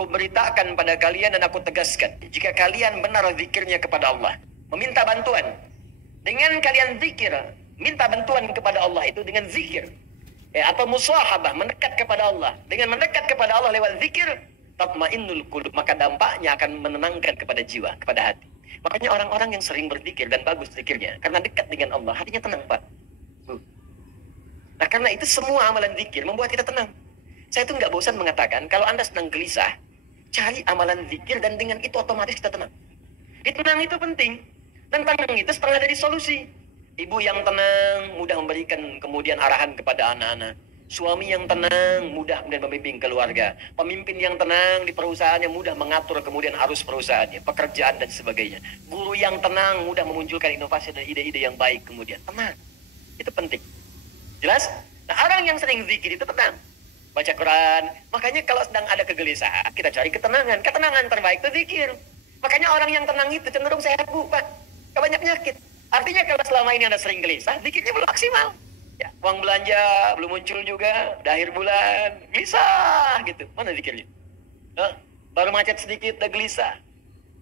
Aku beritakan pada kalian dan aku tegaskan, jika kalian benar zikirnya kepada Allah, meminta bantuan. Dengan kalian zikir, minta bantuan kepada Allah itu dengan zikir. Atau musahabah, mendekat kepada Allah. Dengan mendekat kepada Allah lewat zikir, tatmainnul qulub, maka dampaknya akan menenangkan kepada jiwa, kepada hati. Makanya orang-orang yang sering berzikir dan bagus zikirnya, karena dekat dengan Allah, hatinya tenang, Pak. Nah, karena itu semua amalan zikir membuat kita tenang. Saya itu nggak bosan mengatakan, kalau Anda sedang gelisah, cari amalan zikir dan dengan itu otomatis kita tenang. Tenang itu penting. Dan tenang itu setengah dari solusi. Ibu yang tenang, mudah memberikan kemudian arahan kepada anak-anak. Suami yang tenang, mudah kemudian membimbing keluarga. Pemimpin yang tenang di perusahaannya, mudah mengatur kemudian arus perusahaannya, pekerjaan dan sebagainya. Guru yang tenang, mudah memunculkan inovasi dan ide-ide yang baik kemudian. Tenang. Itu penting. Jelas? Nah, orang yang sering zikir itu tenang. Baca Quran. Makanya kalau sedang ada kegelisahan, kita cari ketenangan. Ketenangan terbaik itu zikir. Makanya orang yang tenang itu cenderung sehat, Bu, Pak. Gak banyak penyakit. Artinya kalau selama ini Anda sering gelisah, zikirnya belum maksimal. Ya, uang belanja belum muncul juga, udah akhir bulan, gelisah gitu. Mana zikirnya? Baru macet sedikit, udah gelisah.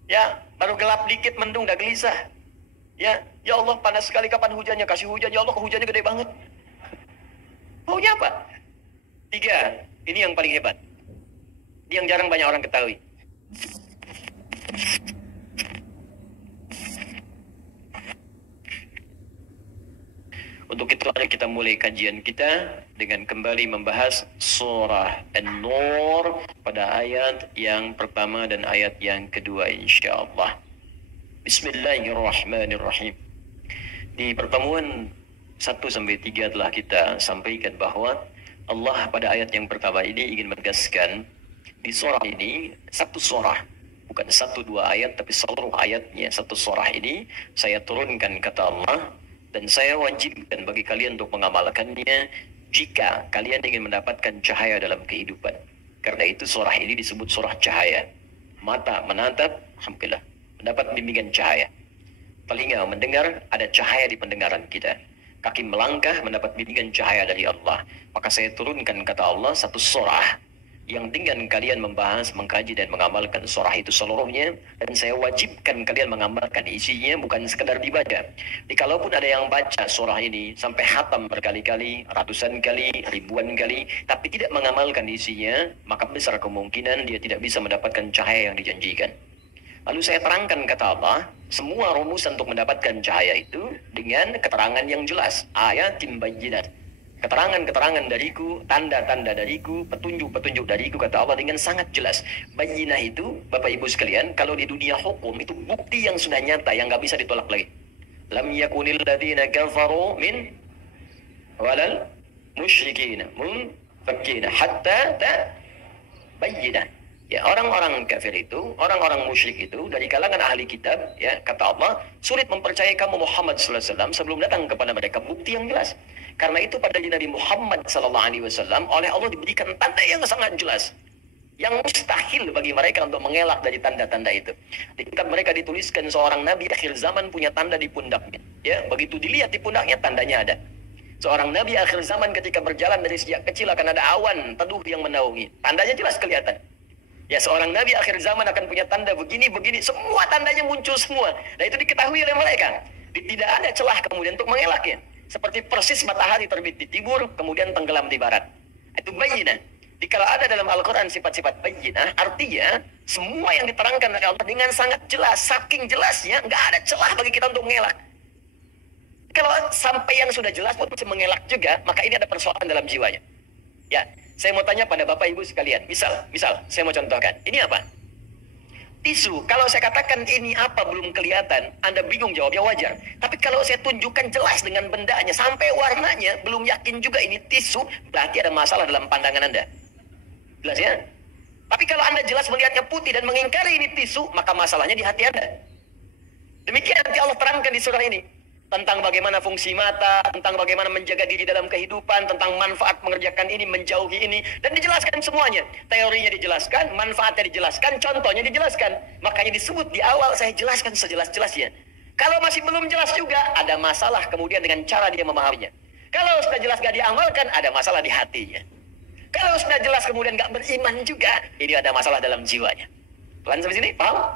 Ya, baru gelap dikit, mendung, udah gelisah. Ya Allah panas sekali, kapan hujannya? Kasih hujan, ya Allah hujannya gede banget. Maunya apa? 3, ini yang paling hebat. Ini yang jarang banyak orang ketahui. Untuk itu mari kita mulai kajian kita dengan kembali membahas surah An-Nur pada ayat yang pertama dan ayat yang kedua insyaallah. Bismillahirrahmanirrahim. Di pertemuan 1-3 telah kita sampaikan bahwa Allah pada ayat yang pertama ini ingin menegaskan di surah ini, satu surah, bukan 1-2 ayat tapi seluruh ayatnya, satu surah ini saya turunkan kata Allah, dan saya wajibkan bagi kalian untuk mengamalkannya jika kalian ingin mendapatkan cahaya dalam kehidupan. Karena itu surah ini disebut surah cahaya. Mata menatap, alhamdulillah, mendapat bimbingan cahaya. Telinga mendengar, ada cahaya di pendengaran kita. Kaki melangkah, mendapat bimbingan cahaya dari Allah. Maka saya turunkan kata Allah satu surah yang dengan kalian membahas, mengkaji dan mengamalkan surah itu seluruhnya, dan saya wajibkan kalian mengamalkan isinya, bukan sekedar dibaca. Jadi kalaupun ada yang baca surah ini sampai hatam berkali-kali, ratusan kali, ribuan kali, tapi tidak mengamalkan isinya, maka besar kemungkinan dia tidak bisa mendapatkan cahaya yang dijanjikan. Lalu saya terangkan kata Allah, semua rumusan untuk mendapatkan cahaya itu dengan keterangan yang jelas, ayatin bayyinat. Keterangan-keterangan dariku, tanda-tanda dariku, petunjuk-petunjuk dariku, kata Allah dengan sangat jelas. Bayyinah itu, Bapak Ibu sekalian, kalau di dunia hukum itu bukti yang sudah nyata, yang nggak bisa ditolak lagi. Lam yakunil ladzina kafaru min walal musyrikina munfakkina hatta bayyinah. Ya, orang-orang kafir itu, orang-orang musyrik itu dari kalangan ahli kitab, ya, kata Allah, sulit mempercayai kamu Muhammad sallallahu alaihi wasallam sebelum datang kepada mereka bukti yang jelas. Karena itu pada Nabi Muhammad sallallahu alaihi wasallam oleh Allah diberikan tanda yang sangat jelas, yang mustahil bagi mereka untuk mengelak dari tanda-tanda itu. Di kitab mereka dituliskan seorang nabi akhir zaman punya tanda di pundaknya. Ya, begitu dilihat di pundaknya tandanya ada. Seorang nabi akhir zaman ketika berjalan dari sejak kecil akan ada awan teduh yang menaungi. Tandanya jelas kelihatan. Ya, seorang nabi akhir zaman akan punya tanda begini-begini, semua tandanya muncul semua. Nah, itu diketahui oleh mereka. Tidak ada celah kemudian untuk mengelaknya. Seperti persis matahari terbit di timur, kemudian tenggelam di barat. Itu bayyinah. Jadi kalau ada dalam Al-Quran sifat-sifat bayyinah, artinya semua yang diterangkan oleh Allah dengan sangat jelas, saking jelasnya, nggak ada celah bagi kita untuk mengelak. Kalau sampai yang sudah jelas pun masih mengelak juga, maka ini ada persoalan dalam jiwanya. Ya, saya mau tanya pada Bapak Ibu sekalian, misal, saya mau contohkan, ini apa? Tisu, kalau saya katakan ini apa belum kelihatan, Anda bingung jawabnya wajar. Tapi kalau saya tunjukkan jelas dengan bendanya, sampai warnanya, belum yakin juga ini tisu, berarti ada masalah dalam pandangan Anda. Jelas ya? Tapi kalau Anda jelas melihatnya putih dan mengingkari ini tisu, maka masalahnya di hati Anda. Demikian nanti Allah terangkan di surah ini. Tentang bagaimana fungsi mata, tentang bagaimana menjaga diri dalam kehidupan, tentang manfaat mengerjakan ini, menjauhi ini, dan dijelaskan semuanya. Teorinya dijelaskan, manfaatnya dijelaskan, contohnya dijelaskan. Makanya disebut di awal saya jelaskan sejelas-jelasnya. Kalau masih belum jelas juga, ada masalah kemudian dengan cara dia memahaminya. Kalau sudah jelas gak diamalkan, ada masalah di hatinya. Kalau sudah jelas kemudian nggak beriman juga, ini ada masalah dalam jiwanya. Pelan sampai sini, paham?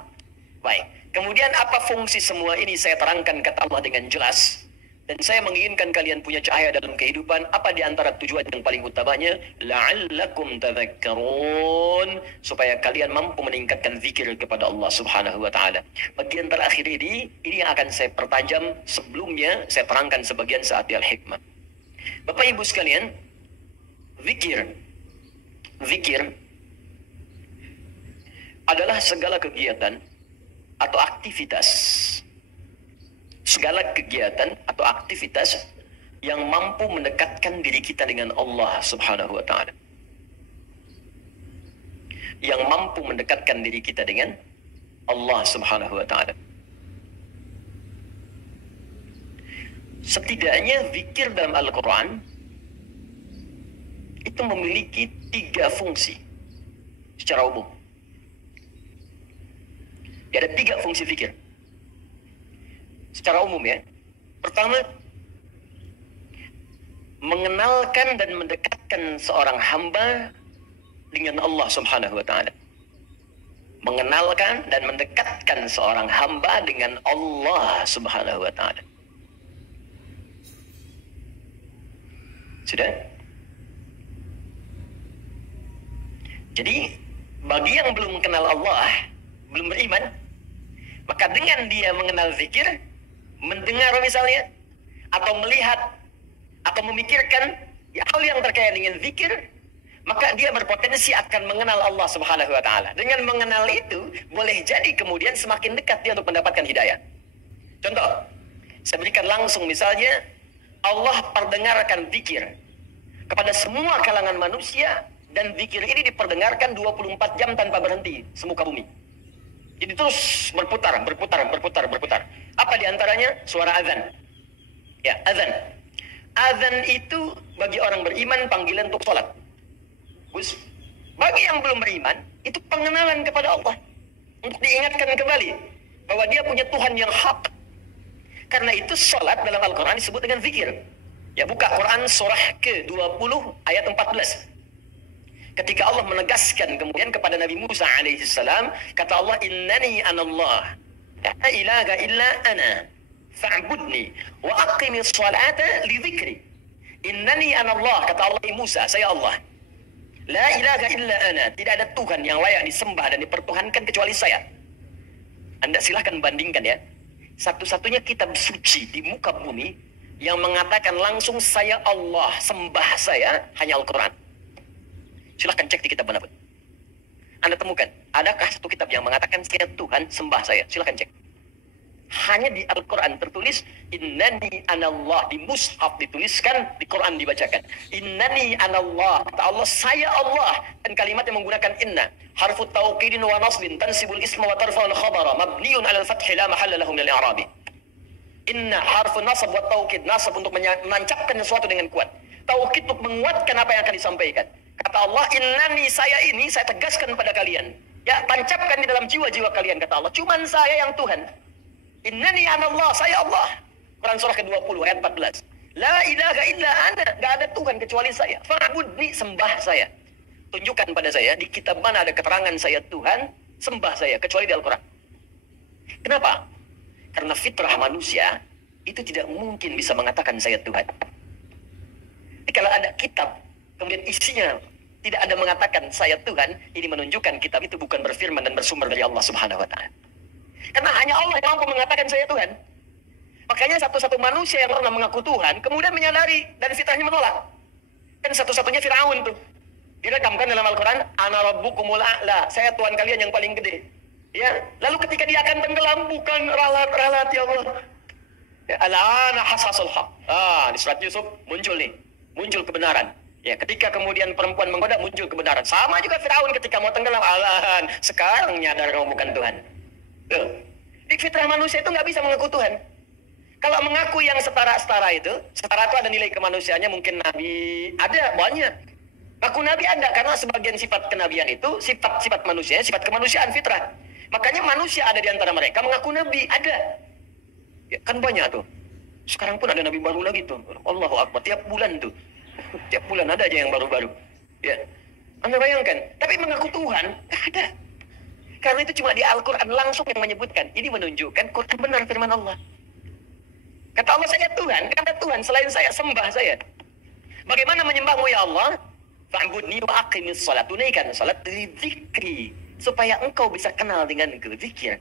Baik. Kemudian apa fungsi semua ini saya terangkan kata Allah dengan jelas. Dan saya menginginkan kalian punya cahaya dalam kehidupan. Apa di antara tujuan yang paling utamanya? La'allakum tadhakkarun. Supaya kalian mampu meningkatkan zikir kepada Allah subhanahu wa ta'ala. Bagian terakhir ini yang akan saya pertajam. Sebelumnya saya terangkan sebagian saat di Al-Hikmah. Bapak Ibu sekalian, zikir adalah segala kegiatan atau aktivitas. Segala kegiatan atau aktivitas yang mampu mendekatkan diri kita dengan Allah subhanahu wa ta'ala. Yang mampu mendekatkan diri kita dengan Allah subhanahu wa ta'ala. Setidaknya zikir dalam Al-Quran itu memiliki 3 fungsi secara umum. Ada 3 fungsi zikir secara umum ya. Pertama, mengenalkan dan mendekatkan seorang hamba dengan Allah subhanahu wa ta'ala. Mengenalkan dan mendekatkan seorang hamba dengan Allah subhanahu wa ta'ala. Sudah? Jadi, bagi yang belum kenal Allah, belum beriman, maka dengan dia mengenal zikir, mendengar misalnya, atau melihat, atau memikirkan hal yang terkait dengan zikir, maka dia berpotensi akan mengenal Allah subhanahu wa ta'ala. Dengan mengenal itu, boleh jadi kemudian semakin dekat dia untuk mendapatkan hidayah. Contoh, saya berikan langsung misalnya, Allah perdengarkan zikir kepada semua kalangan manusia, dan zikir ini diperdengarkan 24 jam tanpa berhenti semuka bumi. Jadi terus berputar. Apa diantaranya? Suara azan. Ya, azan. Azan itu bagi orang beriman panggilan untuk sholat. Bagi yang belum beriman, itu pengenalan kepada Allah. Untuk diingatkan kembali bahwa dia punya Tuhan yang hak. Karena itu sholat dalam Al-Quran disebut dengan zikir. Ya, buka Quran surah ke-20 ayat 14. Ketika Allah menegaskan kemudian kepada Nabi Musa alaihissalam, kata Allah, innani anallah, la ilaha illa ana, fa'budni, wa aqimis salata li dhikri. Innani anallah, kata Allah Musa, saya Allah. La ilaha illa ana, tidak ada Tuhan yang layak disembah dan dipertuhankan kecuali saya. Anda silahkan bandingkan ya. Satu-satunya kitab suci di muka bumi yang mengatakan langsung saya Allah, sembah saya, hanya Al-Quran. Silahkan cek di kitab manapun. Anda temukan, adakah satu kitab yang mengatakan saya Tuhan, sembah saya? Silahkan cek. Hanya di Al-Quran tertulis, innani anallah. Di mushaf dituliskan, di Quran dibacakan. Innani anallah. Kata Allah, saya Allah. Dan kalimat yang menggunakan inna. Harfu tauqidin wa nasbin, tansibul isma wa tarfa'ul khabara. Mabniun ala al-fathi la mahalla lahum lil i'rabi. Inna harfu nasab wa tauqid. Nasab untuk menancapkan sesuatu dengan kuat. Tauqid untuk menguatkan apa yang akan disampaikan. Kata Allah, innani, saya ini, saya tegaskan pada kalian. Ya, tancapkan di dalam jiwa-jiwa kalian, kata Allah. Cuman saya yang Tuhan. Innani anallah, saya Allah. Quran surah ke-20 ayat 14. La ilaha illa ana, gak ada Tuhan kecuali saya. Fa'budni, sembah saya. Tunjukkan pada saya, di kitab mana ada keterangan saya Tuhan, sembah saya, kecuali di Al-Quran. Kenapa? Karena fitrah manusia, itu tidak mungkin bisa mengatakan saya Tuhan. Jadi kalau ada kitab, kemudian isinya tidak ada mengatakan saya Tuhan, ini menunjukkan kitab itu bukan berfirman dan bersumber dari Allah subhanahu wa ta'ala. Karena hanya Allah yang mampu mengatakan saya Tuhan. Makanya satu-satu manusia yang pernah mengaku Tuhan, kemudian menyadari dan fitrahnya menolak. Dan satu-satunya Fir'aun tuh. Direkamkan dalam Al-Quran, ana rabbukumul a'la, saya Tuhan kalian yang paling gede. Ya, lalu ketika dia akan tenggelam, bukan ralat ya Allah. Ya, al-ana hasasul haq. Di surat Yusuf muncul nih, muncul kebenaran. Ya, ketika kemudian perempuan menggoda, muncul kebenaran. Sama juga Firaun ketika mau tenggelam, alahan, sekarang nyadar kamu bukan Tuhan. Tuh. Di fitrah manusia itu nggak bisa mengaku Tuhan. Kalau mengaku yang setara-setara itu, setara itu ada nilai kemanusiaannya, mungkin Nabi, ada banyak. Ngaku Nabi ada, karena sebagian sifat kenabian itu, sifat manusia, sifat kemanusiaan fitrah. Makanya manusia ada di antara mereka mengaku Nabi, ada. Ya, kan banyak tuh. Sekarang pun ada Nabi baru lagi tuh. Allahu Akbar, tiap bulan tuh. Tiap bulan ada aja yang baru-baru. Ya, Anda bayangkan. Tapi mengaku Tuhan, nggak ada. Karena itu cuma di Al-Quran langsung yang menyebutkan. Ini menunjukkan Quran benar firman Allah. Kata Allah, saya Tuhan, kata Tuhan, selain saya, sembah saya. Bagaimana menyembahmu ya Allah? Fa'budni wa aqimis salat. Tunaikan salat dari zikri. Supaya engkau bisa kenal denganku, zikir.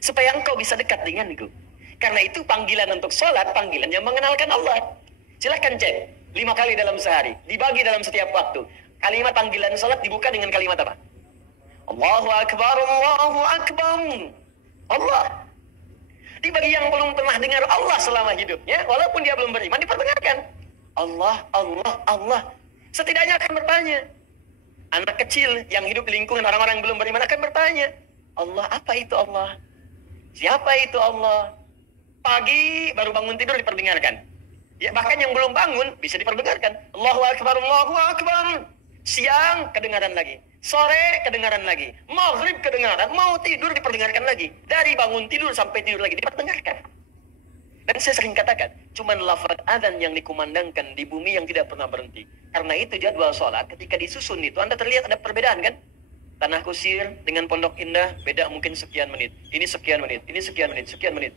Supaya engkau bisa dekat denganku. Karena itu panggilan untuk salat, panggilan yang mengenalkan Allah. Silahkan cek. 5 kali dalam sehari. Dibagi dalam setiap waktu. Kalimat panggilan salat dibuka dengan kalimat apa? Allahu Akbar, Allahu Akbar. Allah. Bagi yang belum pernah dengar Allah selama hidupnya, walaupun dia belum beriman, diperdengarkan. Allah, Allah, Allah. Setidaknya akan bertanya. Anak kecil yang hidup di lingkungan orang-orang yang belum beriman akan bertanya. Allah, apa itu Allah? Siapa itu Allah? Pagi baru bangun tidur diperdengarkan. Ya, bahkan yang belum bangun bisa diperdengarkan. Allahu Akbar, Allahu Akbar. Siang kedengaran lagi. Sore kedengaran lagi. Maghrib kedengaran. Mau tidur diperdengarkan lagi. Dari bangun tidur sampai tidur lagi diperdengarkan. Dan saya sering katakan, cuman lafaz adzan yang dikumandangkan di bumi yang tidak pernah berhenti. Karena itu jadwal sholat ketika disusun itu, Anda terlihat ada perbedaan kan? Tanah Kusir dengan Pondok Indah beda mungkin sekian menit. Ini sekian menit, ini sekian menit, sekian menit.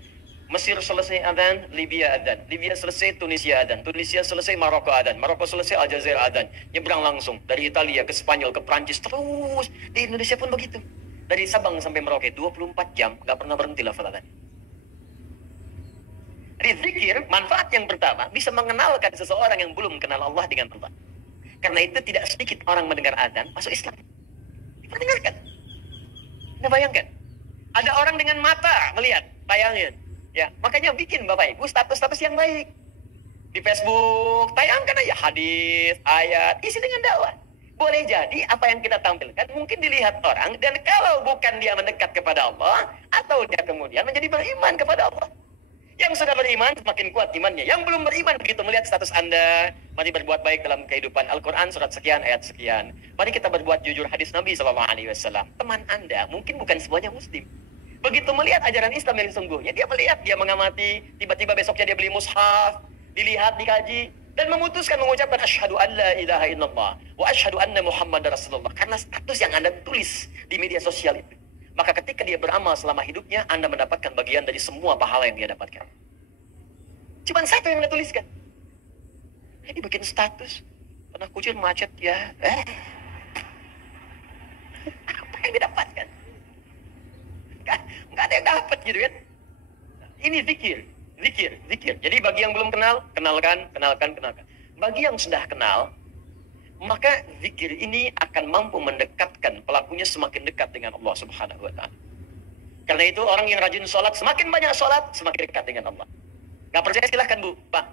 Mesir selesai adzan, Libya adzan. Libya selesai, Tunisia adzan. Tunisia selesai, Maroko adzan. Maroko selesai, Aljazair adzan. Nyebrang langsung dari Italia ke Spanyol ke Prancis terus. Di Indonesia pun begitu. Dari Sabang sampai Merauke 24 jam nggak pernah berhenti lafaz adzan. Jadi zikir, manfaat yang pertama, bisa mengenalkan seseorang yang belum kenal Allah dengan Allah. Karena itu tidak sedikit orang mendengar adzan masuk Islam. Diperdengarkan. Anda bayangkan. Ada orang dengan mata melihat, bayangin. Ya, makanya bikin Bapak Ibu status-status yang baik. Di Facebook, tayangkan aja hadis, ayat, isi dengan dakwah. Boleh jadi apa yang kita tampilkan mungkin dilihat orang, dan kalau bukan dia mendekat kepada Allah, atau dia kemudian menjadi beriman kepada Allah. Yang sudah beriman semakin kuat imannya. Yang belum beriman begitu melihat status Anda, mari berbuat baik dalam kehidupan. Al-Quran surat sekian, ayat sekian. Mari kita berbuat jujur, hadis Nabi SAW. Teman Anda mungkin bukan semuanya Muslim. Begitu melihat ajaran Islam yang sesungguhnya, dia melihat, dia mengamati, tiba-tiba besoknya dia beli mushaf, dilihat, dikaji, dan memutuskan mengucapkan asyhadu an la ilaha illallah wa asyhadu anna Muhammad Rasulullah. Karena status yang Anda tulis di media sosial itu. Maka ketika dia beramal selama hidupnya, Anda mendapatkan bagian dari semua pahala yang dia dapatkan. Cuman satu yang Anda tuliskan. Ini bikin status. Tanah Kusir macet ya. Apa yang didapatkan? Nggak ada yang dapat gitu kan. Ini zikir. Zikir, zikir. Jadi bagi yang belum kenal, kenalkan. Bagi yang sudah kenal, maka zikir ini akan mampu mendekatkan pelakunya semakin dekat dengan Allah Subhanahu wa Ta'ala. Karena itu orang yang rajin sholat, semakin banyak sholat, semakin dekat dengan Allah. Gak percaya silahkan Bu, Pak.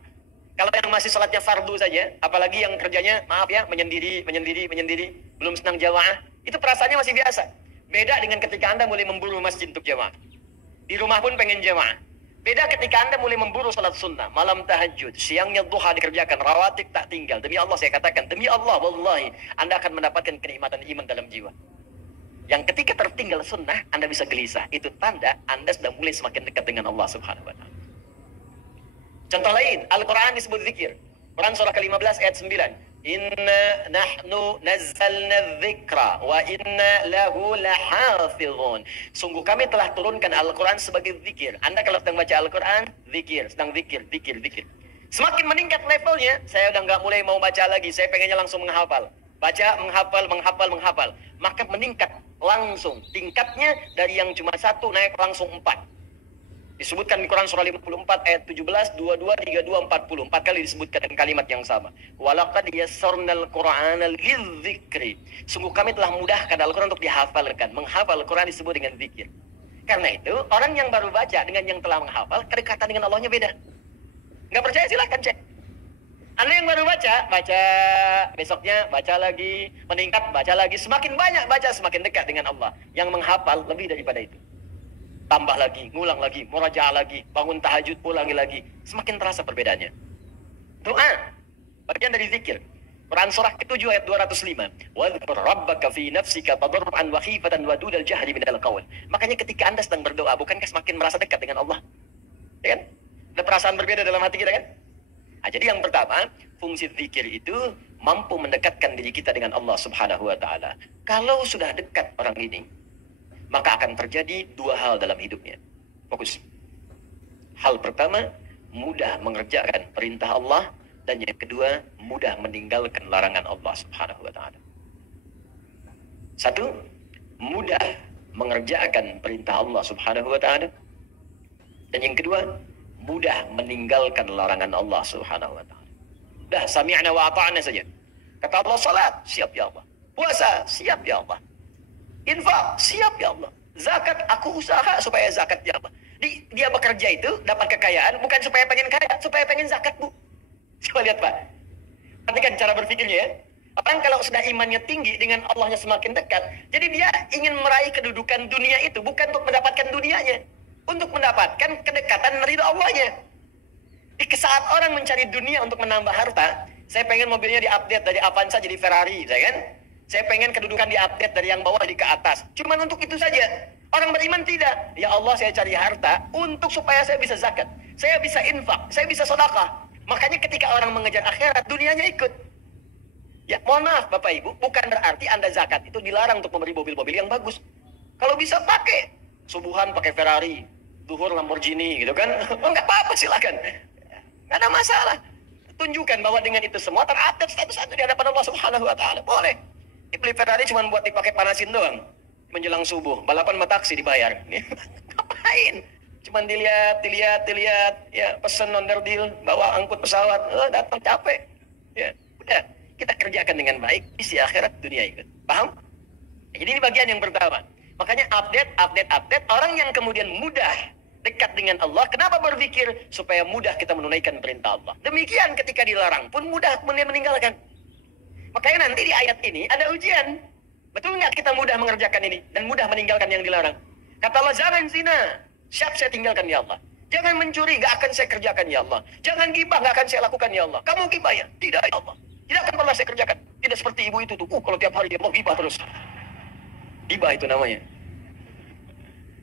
Kalau yang masih sholatnya fardu saja, apalagi yang kerjanya, maaf ya, menyendiri, belum senang jamaah, itu perasaannya masih biasa. Beda dengan ketika Anda mulai memburu masjid untuk jamaah. Di rumah pun pengen jamaah. Beda ketika Anda mulai memburu salat sunnah, malam tahajud, siangnya duha dikerjakan, rawatib tak tinggal. Demi Allah saya katakan, demi Allah, wallahi, Anda akan mendapatkan kenikmatan iman dalam jiwa. Yang ketika tertinggal sunnah, Anda bisa gelisah. Itu tanda Anda sudah mulai semakin dekat dengan Allah Subhanahu wa Ta'ala. Contoh lain, Al-Quran disebut zikir. Quran surah ke-15 ayat 9. Inna nahnu nazzalna dzikra wa inna lahu lahafizun. Sungguh kami telah turunkan Al-Quran sebagai zikir. Anda kalau sedang baca Al-Quran, zikir, sedang zikir. Semakin meningkat levelnya, saya udah nggak mulai mau baca lagi. Saya pengennya langsung menghafal. Baca, menghafal. Maka meningkat langsung. Tingkatnya dari yang cuma 1 naik langsung 4. Disebutkan di Quran surah 54 ayat 17, 22, 32, 40. 4 kali disebutkan dengan kalimat yang sama. Walaqad yassarnal Qur'ana lidzikri. Sungguh kami telah mudahkan Al-Quran untuk dihafalkan. Menghafal Al-Quran disebut dengan zikir. Karena itu, orang yang baru baca dengan yang telah menghafal, kedekatan dengan Allahnya beda. Nggak percaya silahkan cek. Anda yang baru baca, besoknya baca lagi, meningkat, baca lagi. Semakin banyak baca, semakin dekat dengan Allah. Yang menghafal lebih daripada itu. Tambah lagi, ngulang lagi, murajaah lagi, bangun tahajud, ulangi lagi. Semakin terasa perbedaannya. Doa, bagian dari zikir. Quran surah ke-7 ayat 205. Wadhkur rabbaka fi nafsika tadarruan wa khifatan wa dunal jahri minal qaul. Makanya ketika Anda sedang berdoa, bukankah semakin merasa dekat dengan Allah? Ya kan? Ada perasaan berbeda dalam hati kita kan? Nah, jadi yang pertama, fungsi zikir itu mampu mendekatkan diri kita dengan Allah Subhanahu wa taala. Kalau sudah dekat orang ini, maka akan terjadi dua hal dalam hidupnya. Fokus. Hal pertama, mudah mengerjakan perintah Allah, dan yang kedua, mudah meninggalkan larangan Allah Subhanahu wa taala. Satu, mudah mengerjakan perintah Allah Subhanahu wa taala. Dan yang kedua, mudah meninggalkan larangan Allah Subhanahu wa taala. Dah sami'na wa ata'na saja. Kata Allah, salat, siap ya Allah. Puasa, siap ya Allah. Infak, siap ya Allah. Zakat, aku usaha supaya zakat ya Allah. Dia bekerja itu dapat kekayaan bukan supaya pengen kaya, supaya pengen zakat, Bu. Coba lihat, Pak. Perhatikan cara berpikirnya ya. Orang kalau sudah imannya tinggi, dengan Allahnya semakin dekat, jadi dia ingin meraih kedudukan dunia itu bukan untuk mendapatkan dunianya, untuk mendapatkan kedekatan ridho Allahnya. Di saat orang mencari dunia untuk menambah harta, saya pengen mobilnya diupdate dari Avanza jadi Ferrari, saya kan? Saya pengen kedudukan diupdate dari yang bawah di ke atas. Cuman untuk itu saja. Orang beriman tidak. Ya Allah, saya cari harta untuk supaya saya bisa zakat, saya bisa infak, saya bisa sedekah. Makanya ketika orang mengejar akhirat, dunianya ikut. Ya, mohon maaf Bapak Ibu, bukan berarti Anda zakat itu dilarang untuk memberi mobil-mobil yang bagus. Kalau bisa pakai, subuhan pakai Ferrari, duhur Lamborghini gitu kan. Oh, enggak apa-apa, silakan. Enggak ada masalah. Tunjukkan bahwa dengan itu semua terupdate status Anda di hadapan Allah Subhanahu wa taala. Boleh. Beli Ferrari cuma buat dipakai panasin doang. Menjelang subuh, balapan sama taksi dibayar. Ngapain? Cuman dilihat, ya pesen onder deal, bawa angkut pesawat, datang capek. Ya, udah, kita kerjakan dengan baik, isi akhirat dunia ikut. Paham? Jadi ini bagian yang pertama. Makanya update, orang yang kemudian mudah dekat dengan Allah, kenapa berpikir? Supaya mudah kita menunaikan perintah Allah. Demikian ketika dilarang pun mudah kemudian meninggalkan. Makanya nanti di ayat ini ada ujian. Betul nggak kita mudah mengerjakan ini dan mudah meninggalkan yang dilarang? Kata Allah, jangan zina, siap saya tinggalkan ya Allah. Jangan mencuri, nggak akan saya kerjakan ya Allah. Jangan gibah, nggak akan saya lakukan ya Allah. Kamu gibah ya? Tidak ya Allah. Tidak akan pernah saya kerjakan. Tidak seperti ibu itu tuh. Kalau tiap hari dia mau gibah terus. Gibah itu namanya.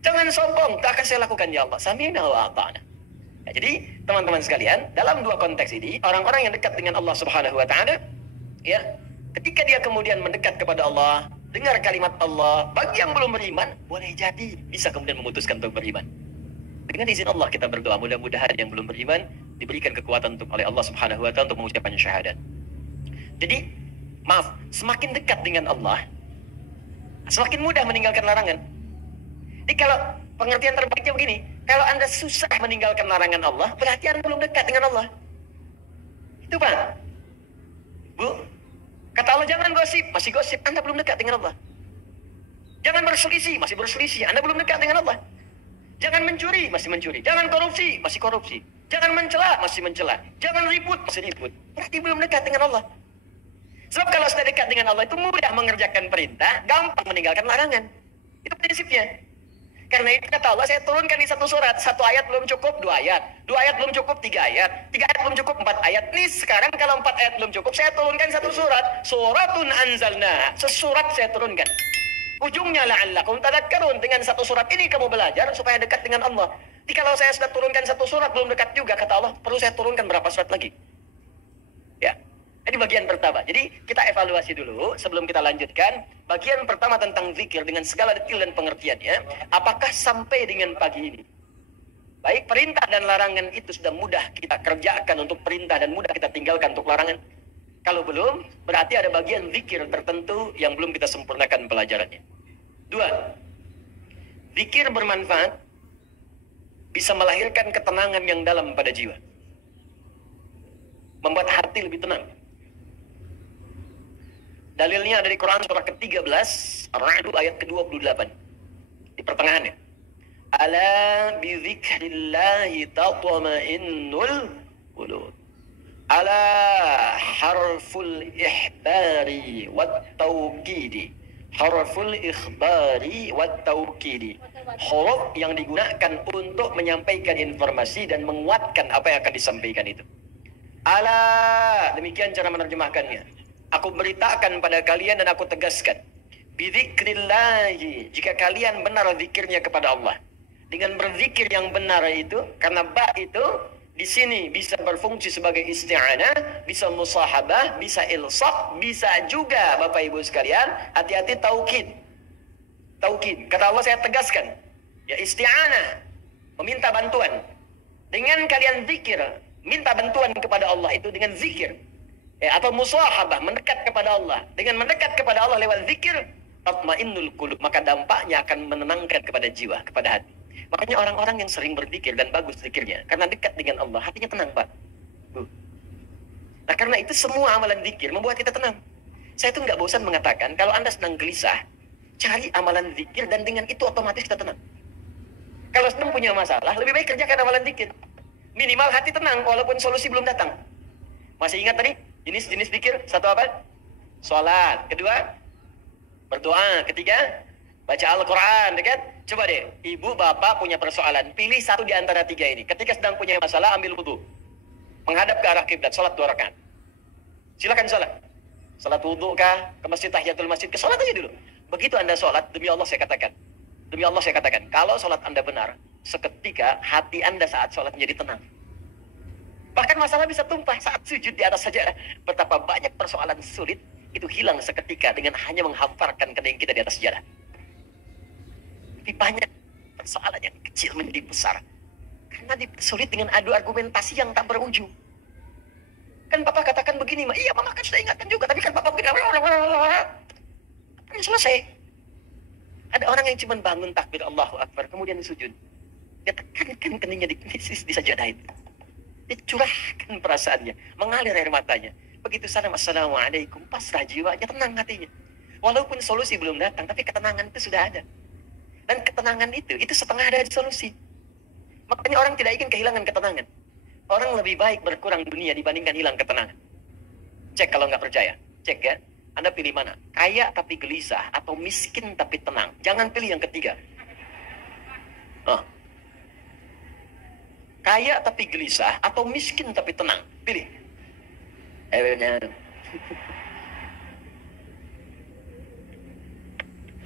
Jangan sombong, tak akan saya lakukan ya Allah. Sami'na wa ata'na. Ya, jadi teman-teman sekalian, dalam dua konteks ini, orang-orang yang dekat dengan Allah Subhanahu wa taala, ya, ketika dia kemudian mendekat kepada Allah, dengar kalimat Allah, bagi yang belum beriman, boleh jadi bisa kemudian memutuskan untuk beriman. Dengan izin Allah kita berdoa, mudah-mudahan yang belum beriman diberikan kekuatan oleh Allah Subhanahu wa taala untuk mengucapkan syahadat. Jadi, maaf, semakin dekat dengan Allah, semakin mudah meninggalkan larangan. Jadi kalau pengertian terbaiknya begini, kalau Anda susah meninggalkan larangan Allah, berarti Anda belum dekat dengan Allah. Itu Pak. Bu, kata Allah jangan gosip, masih gosip, Anda belum dekat dengan Allah. Jangan berselisih, masih berselisih, Anda belum dekat dengan Allah. Jangan mencuri, masih mencuri. Jangan korupsi, masih korupsi. Jangan mencela, masih mencela. Jangan ribut, masih ribut. Berarti belum dekat dengan Allah. Sebab kalau sudah dekat dengan Allah itu mudah mengerjakan perintah, gampang meninggalkan larangan. Itu prinsipnya. Karena itu kata Allah, saya turunkan di satu surat. Satu ayat belum cukup, dua ayat. Dua ayat belum cukup, tiga ayat. Tiga ayat belum cukup, empat ayat. Nih sekarang kalau empat ayat belum cukup, saya turunkan satu surat. Suratun anzalna. Sesurat saya turunkan. Ujungnya la'allakum tadakkarun. Dengan satu surat ini kamu belajar supaya dekat dengan Allah. Jadi kalau saya sudah turunkan satu surat belum dekat juga, kata Allah, perlu saya turunkan berapa surat lagi? Ya. Ini bagian pertama. Jadi kita evaluasi dulu sebelum kita lanjutkan. Bagian pertama tentang zikir dengan segala detail dan pengertiannya. Apakah sampai dengan pagi ini? Baik perintah dan larangan itu sudah mudah kita kerjakan untuk perintah dan mudah kita tinggalkan untuk larangan. Kalau belum, berarti ada bagian zikir tertentu yang belum kita sempurnakan pelajarannya. Dua, zikir bermanfaat bisa melahirkan ketenangan yang dalam pada jiwa. Membuat hati lebih tenang. Dalilnya ada di Quran surah ke-13, Ar-Ra'd ayat ke-28. Di pertengahannya. Ala bi dzikrillahi tatma'innul qulub. Ala harful ihbari wat tawkidi. Harful ikhbari wat tawkidi. Huruf yang digunakan untuk menyampaikan informasi dan menguatkan apa yang akan disampaikan itu. Ala, demikian cara menerjemahkannya. Aku beritakan pada kalian dan aku tegaskan. Bidzikrillahi, jika kalian benar zikirnya kepada Allah. Dengan berzikir yang benar itu, karena ba itu Di sini bisa berfungsi sebagai isti'anah, bisa musahabah, bisa ilsaq, bisa juga Bapak Ibu sekalian, hati-hati taukid. Taukid. Kata Allah saya tegaskan, ya isti'anah, meminta bantuan. Dengan kalian zikir, minta bantuan kepada Allah itu dengan zikir. Atau musahabah, mendekat kepada Allah. Dengan mendekat kepada Allah lewat zikir, tatmainnul qulub, maka dampaknya akan menenangkan kepada jiwa, kepada hati. Makanya orang-orang yang sering berzikir dan bagus zikirnya, karena dekat dengan Allah, hatinya tenang, Pak. Nah, karena itu semua amalan zikir membuat kita tenang. Saya tuh nggak bosan mengatakan, kalau Anda sedang gelisah, cari amalan zikir dan dengan itu otomatis kita tenang. Kalau sedang punya masalah, lebih baik kerjakan amalan zikir. Minimal hati tenang, walaupun solusi belum datang. Masih ingat tadi? Jenis-jenis zikir, satu apa? Sholat. Kedua, berdoa. Ketiga, baca Al-Quran, dekat. Coba deh, ibu bapak punya persoalan, pilih satu di antara tiga ini. Ketika sedang punya masalah, ambil wudu, menghadap ke arah kiblat, sholat 2 rakaat. Silakan sholat. Sholat wudu kah, ke masjid tahiyatul masjid, ke sholat aja dulu. Begitu Anda sholat, demi Allah saya katakan, kalau sholat Anda benar, seketika hati Anda saat sholat menjadi tenang. Bahkan masalah bisa tumpah saat sujud di atas sajadah. Betapa banyak persoalan sulit itu hilang seketika dengan hanya menghamparkan kening kita di atas sajadah. Lebih banyak persoalan yang kecil menjadi besar karena dipersulit dengan adu argumentasi yang tak berujung. Kan Bapak katakan begini, iya Mama kan sudah ingatkan juga, tapi kan Bapak bilang selesai. Ada orang yang cuma bangun takbir Allahu Akbar, kemudian sujud. Dia tekankan keningnya di sajadah itu. Dia curahkan perasaannya, mengalir air matanya. Begitu salam assalamualaikum, pasrah jiwanya, tenang hatinya. Walaupun solusi belum datang, tapi ketenangan itu sudah ada. Dan ketenangan itu setengah dari solusi. Makanya orang tidak ingin kehilangan ketenangan. Orang lebih baik berkurang dunia dibandingkan hilang ketenangan. Cek kalau nggak percaya. Cek ya. Anda pilih mana? Kaya tapi gelisah atau miskin tapi tenang. Jangan pilih yang ketiga. Kaya tapi gelisah atau miskin tapi tenang. Pilih.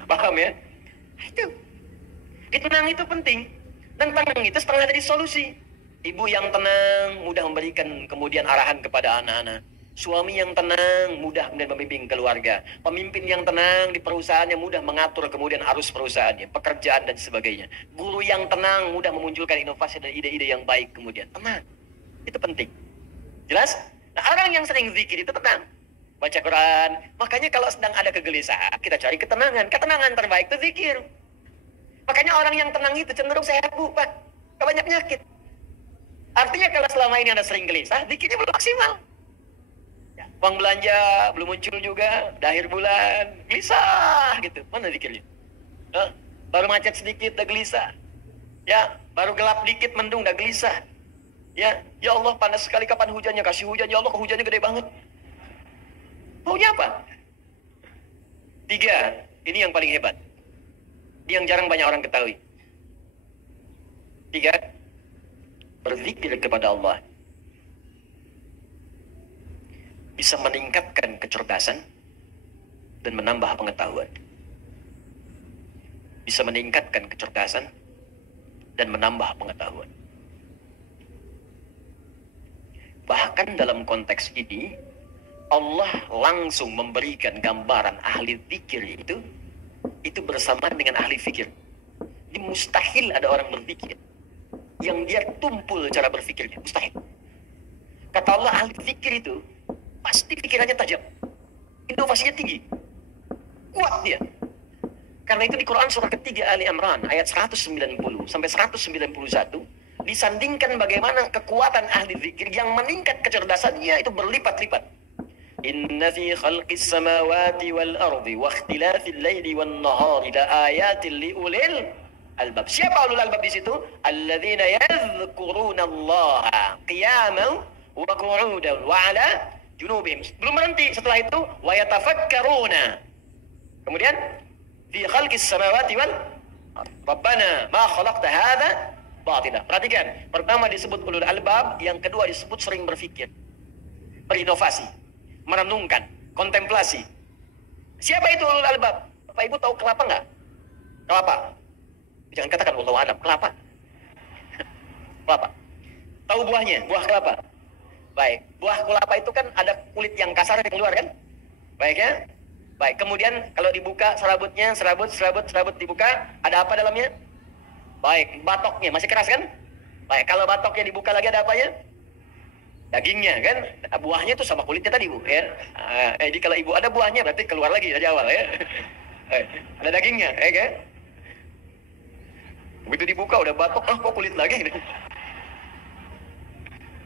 Paham ya? Itu tenang itu penting. Dan tenang itu setengah dari solusi. Ibu yang tenang mudah memberikan kemudian arahan kepada anak-anak. Suami yang tenang mudah kemudian membimbing keluarga. Pemimpin yang tenang di perusahaannya mudah mengatur kemudian arus perusahaannya, pekerjaan dan sebagainya. Guru yang tenang mudah memunculkan inovasi dan ide-ide yang baik kemudian. Tenang. Itu penting. Jelas? Nah, orang yang sering zikir itu tenang. Baca Quran. Makanya kalau sedang ada kegelisahan, kita cari ketenangan. Ketenangan terbaik itu zikir. Makanya orang yang tenang itu cenderung sehat, Bu, Pak. Gak banyak penyakit. Artinya kalau selama ini Anda sering gelisah, zikirnya belum maksimal. Ya, uang belanja belum muncul juga, di akhir bulan, gelisah gitu. Mana zikirnya? Baru macet sedikit, udah gelisah. Ya, baru gelap dikit, mendung, udah gelisah. Ya Allah panas sekali, kapan hujannya? Kasih hujan, ya Allah, hujannya gede banget. Maunya apa? 3, ini yang paling hebat. Yang jarang banyak orang ketahui. 3, berzikir kepada Allah bisa meningkatkan kecerdasan dan menambah pengetahuan. Bisa meningkatkan kecerdasan dan menambah pengetahuan. Bahkan dalam konteks ini, Allah langsung memberikan gambaran ahli zikir itu bersamaan dengan ahli fikir. Ini mustahil ada orang berpikir yang dia tumpul cara berpikirnya. Mustahil. Kata Allah, ahli fikir itu pasti pikirannya tajam. Inovasinya tinggi. Kuat dia. Karena itu di Quran surah ketiga Ali Imran ayat 190 sampai 191 disandingkan bagaimana kekuatan ahli zikir yang meningkat kecerdasannya itu berlipat-lipat. Inna fi khalqis samawati wal ardi wa ikhtilafil laili wan nahari la ayatin li ulil albab. Siapa ulul albab di situ? Alladzina yadhkuruna Allah qiyaman wa qu'udan wa 'ala junubihim. Belum berhenti setelah itu wa yatafakkaruna. Kemudian fi khalqis samawati wal Rabbana ma khalaqta hadza batila. Perhatikan, pertama disebut ulul albab, yang kedua disebut sering berpikir, berinovasi, merenungkan, kontemplasi. Siapa itu ulul albab? Bapak Ibu tahu kelapa nggak? Kelapa. Jangan katakan wallahu a'lam, kelapa. Kelapa. Tahu buahnya? Buah kelapa. Baik. Buah kelapa itu kan ada kulit yang kasar yang keluar kan? Baik ya? Baik. Kemudian kalau dibuka serabutnya, serabut dibuka, ada apa dalamnya? Baik. Batoknya masih keras kan? Baik. Kalau batoknya dibuka lagi ada apanya? Dagingnya kan? Nah, buahnya itu sama kulitnya tadi Bu ya. Jadi kalau ibu ada buahnya berarti keluar lagi dari awal ya. Ada dagingnya, ya kan? Begitu dibuka udah batok, kok kulit lagi?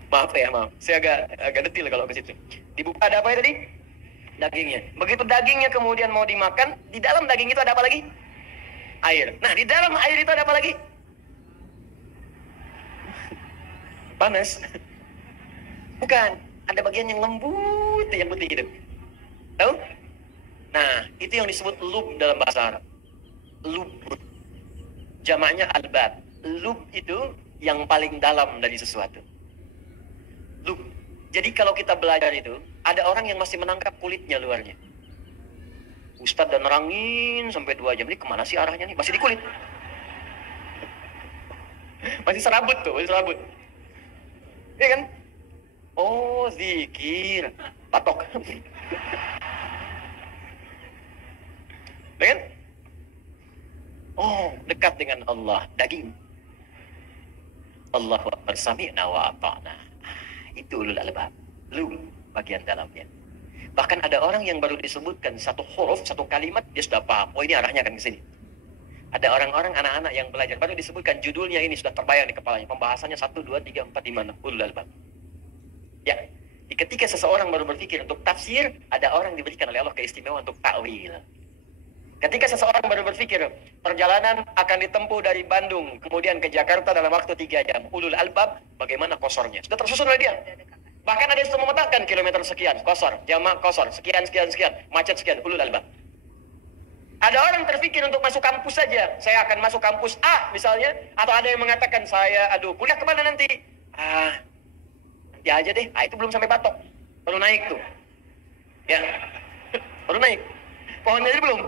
Maaf ya, maaf. Saya agak detil kalau ke situ. Dibuka ada apa ya tadi? Dagingnya. Begitu dagingnya kemudian mau dimakan, di dalam daging itu ada apa lagi? Air. Nah, di dalam air itu ada apa lagi? Panas. Bukan, ada bagian yang lembut, yang putih gitu. Tahu? Nah, itu yang disebut lub dalam bahasa Arab. Lub. Jamaknya albab. Lub itu yang paling dalam dari sesuatu. Lub. Jadi kalau kita belajar itu, ada orang yang masih menangkap kulitnya luarnya. Ustadz dan nerangin sampai 2 jam. Ini kemana sih arahnya nih? Masih di kulit. Masih serabut tuh, masih serabut. Iya kan? Oh, zikir. Patok. Kan? Oh, dekat dengan Allah. Daging. Allahu Akbar, sami'na wa ata'na. Itu ulul albab. Lu bagian dalamnya. Bahkan ada orang yang baru disebutkan satu huruf, satu kalimat, dia sudah paham. Oh, ini arahnya akan ke sini. Ada orang-orang, anak-anak yang belajar, baru disebutkan judulnya ini sudah terbayang di kepalanya. Pembahasannya 1, 2, 3, 4, 5, 6. Ulul albab. Ya, ketika seseorang baru berpikir untuk tafsir, ada orang diberikan oleh Allah keistimewaan untuk ta'wil. Ketika seseorang baru berpikir perjalanan akan ditempuh dari Bandung kemudian ke Jakarta dalam waktu 3 jam, ulul albab, bagaimana kosornya? Sudah tersusun oleh dia. Bahkan ada yang sudah memetakan kilometer sekian, kosor, jamak kosor, sekian, macet sekian, ulul albab. Ada orang terpikir untuk masuk kampus saja, saya akan masuk kampus A misalnya, atau ada yang mengatakan saya, kuliah kemana nanti? Ya aja deh, itu belum sampai patok, baru naik tuh, ya, baru naik, pohonnya jadi belum.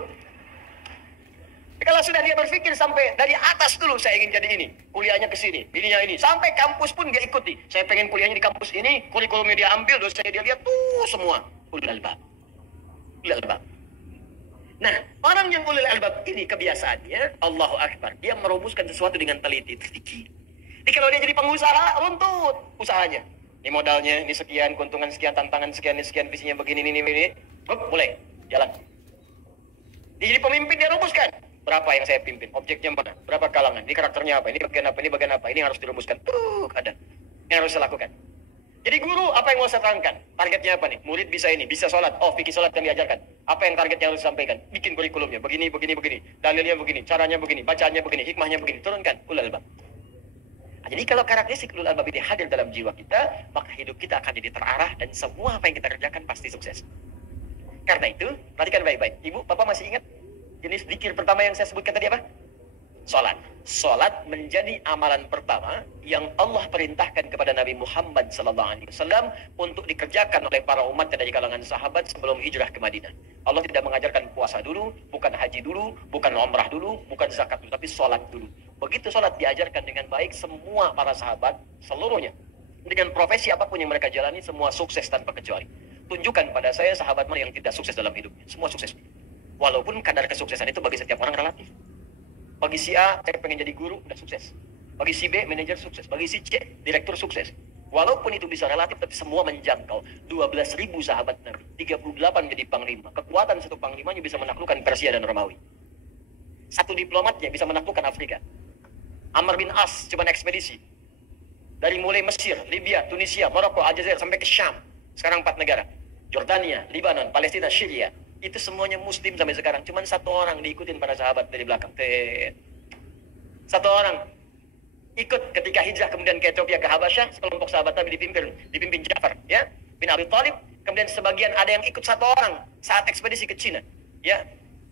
Kalau sudah dia berpikir sampai dari atas dulu, saya ingin jadi ini, kuliahnya ke sini, ininya ini, sampai kampus pun dia ikuti. Saya pengen kuliahnya di kampus ini, kurikulumnya dia ambil, dosanya dia lihat tuh semua, ulul albab, ulul albab. Nah, orang yang ulul albab ini kebiasaannya, Allahu Akbar, dia merumuskan sesuatu dengan teliti, terfikir. Jadi kalau dia jadi pengusaha, runtut usahanya. Ini modalnya, ini sekian, keuntungan sekian, tantangan sekian, ini sekian, visinya begini, ini. Boleh, jalan. Dia jadi pemimpin, dia rumuskan. Berapa yang saya pimpin? Objeknya mana? Berapa kalangan? Ini karakternya apa? Ini bagian apa? Ini bagian apa? Ini harus dirumuskan. Ada. Yang harus saya lakukan. Jadi guru, apa yang mau saya terangkan? Targetnya apa nih? Murid bisa ini, bisa sholat. Oh, fikih sholat yang diajarkan. Apa yang targetnya harus disampaikan? Bikin kurikulumnya. Begini. Dalilnya begini. Caranya begini. Bacaannya begini. Hikmahnya begini. Turunkan. Ulul albab. Nah, jadi kalau karakteristik ulul albab ini hadir dalam jiwa kita, maka hidup kita akan jadi terarah dan semua apa yang kita kerjakan pasti sukses. Karena itu, perhatikan baik-baik. Ibu, Bapak masih ingat jenis zikir pertama yang saya sebutkan tadi apa? Salat. Salat menjadi amalan pertama yang Allah perintahkan kepada Nabi Muhammad SAW untuk dikerjakan oleh para umat dari kalangan sahabat sebelum hijrah ke Madinah. Allah tidak mengajarkan puasa dulu, bukan haji dulu, bukan umrah dulu, bukan zakat dulu, tapi salat dulu. Begitu salat diajarkan dengan baik, semua para sahabat seluruhnya dengan profesi apapun yang mereka jalani, semua sukses tanpa kecuali. Tunjukkan pada saya sahabat mana yang tidak sukses dalam hidupnya. Semua sukses. Walaupun kadar kesuksesan itu bagi setiap orang relatif. Bagi si A, saya pengen jadi guru, udah sukses. Bagi si B, manajer sukses. Bagi si C, direktur sukses. Walaupun itu bisa relatif, tapi semua menjangkau. 12.000 sahabat Nabi. 38 jadi panglima. Kekuatan satu panglimanya bisa menaklukkan Persia dan Romawi. Satu diplomatnya bisa menaklukkan Afrika. Amr bin As, cuman ekspedisi. Dari mulai Mesir, Libya, Tunisia, Maroko, Aljazair, sampai ke Syam. Sekarang 4 negara. Jordania, Libanon, Palestina, Syria. Itu semuanya muslim sampai sekarang. Cuman satu orang diikutin para sahabat dari belakang. Satu orang ikut ketika hijrah kemudian ke Ethiopia, ke Habasyah. Sekelompok sahabat Nabi dipimpin Ja'far, ya, bin Abi Thalib. Kemudian sebagian ada yang ikut satu orang saat ekspedisi ke Cina, ya.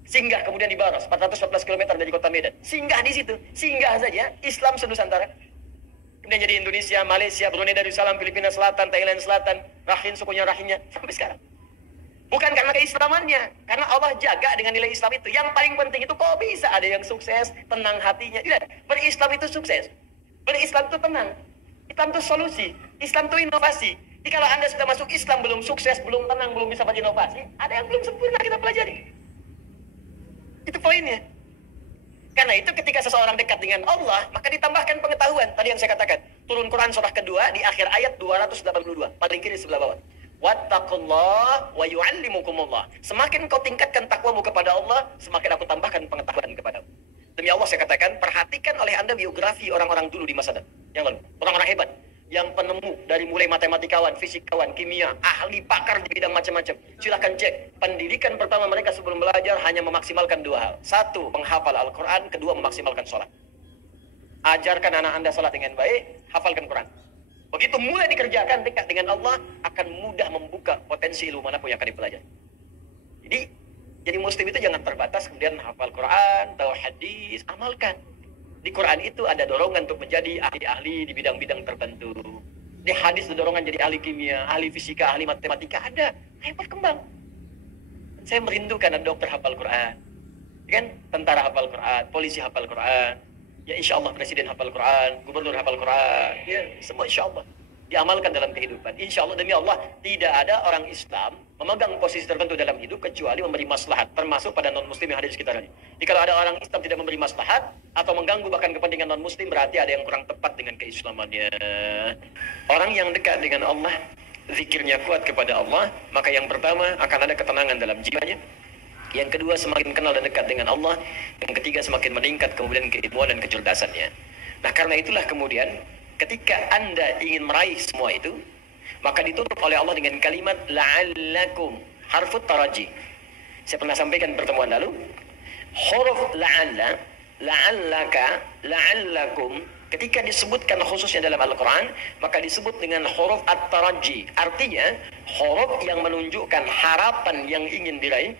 Singgah kemudian di Baros, 414 km dari kota Medan. Singgah di situ, singgah saja. Islam senusantara. Kemudian jadi Indonesia, Malaysia, Brunei Darussalam, Filipina Selatan, Thailand Selatan, Rakhine, sukunya Rakhine, sampai sekarang. Bukan karena keislamannya, karena Allah jaga dengan nilai Islam itu. Yang paling penting itu kok bisa ada yang sukses, tenang hatinya. Tidak, berislam itu sukses. Berislam itu tenang. Islam itu solusi. Islam itu inovasi. Jadi kalau Anda sudah masuk Islam, belum sukses, belum tenang, belum bisa berinovasi, ada yang belum sempurna kita pelajari. Itu poinnya. Karena itu ketika seseorang dekat dengan Allah, maka ditambahkan pengetahuan. Tadi yang saya katakan, turun Quran surah kedua di akhir ayat 282, paling kiri sebelah bawah. Wattaqullah wa yu'allimukumullah. Semakin kau tingkatkan takwamu kepada Allah, semakin aku tambahkan pengetahuan kepadamu. Demi Allah saya katakan, perhatikan oleh Anda biografi orang-orang dulu di masa yang lalu. Orang-orang hebat. Yang penemu dari mulai matematikawan, fisikawan, kimia, ahli pakar di bidang macam-macam. Silakan cek. Pendidikan pertama mereka sebelum belajar hanya memaksimalkan dua hal. Satu, menghafal Al-Quran. Kedua, memaksimalkan sholat. Ajarkan anak Anda sholat dengan baik, hafalkan Quran. Begitu mulai dikerjakan dekat dengan Allah, akan mudah membuka potensi ilmu manapun yang akan dipelajari. Jadi muslim itu jangan terbatas kemudian hafal Quran, tahu hadis, amalkan. Di Quran itu ada dorongan untuk menjadi ahli-ahli di bidang-bidang tertentu. Di hadis ada dorongan jadi ahli kimia, ahli fisika, ahli matematika. Ada. Ayo berkembang. Saya merindukan ada dokter hafal Quran. Kan? Tentara hafal Quran, polisi hafal Quran. Ya insya Allah presiden hafal Quran, gubernur hafal Quran. Ya semua insya Allah diamalkan dalam kehidupan. Insya Allah demi Allah tidak ada orang Islam memegang posisi tertentu dalam hidup kecuali memberi maslahat, termasuk pada non-muslim yang ada di sekitarnya. Jadi kalau ada orang Islam tidak memberi maslahat atau mengganggu bahkan kepentingan non-muslim, berarti ada yang kurang tepat dengan keislamannya. Orang yang dekat dengan Allah, zikirnya kuat kepada Allah, maka yang pertama akan ada ketenangan dalam jiwanya. Yang kedua semakin kenal dan dekat dengan Allah. Yang ketiga semakin meningkat kemudian keilmuan dan kecerdasannya. Nah karena itulah kemudian ketika Anda ingin meraih semua itu, maka ditutup oleh Allah dengan kalimat la'allakum, harfut taraji. Saya pernah sampaikan pertemuan lalu, huruf la'alla, la'allaka, la'allakum, ketika disebutkan khususnya dalam Al-Quran, maka disebut dengan huruf at-taraji. Artinya, huruf yang menunjukkan harapan yang ingin diraih,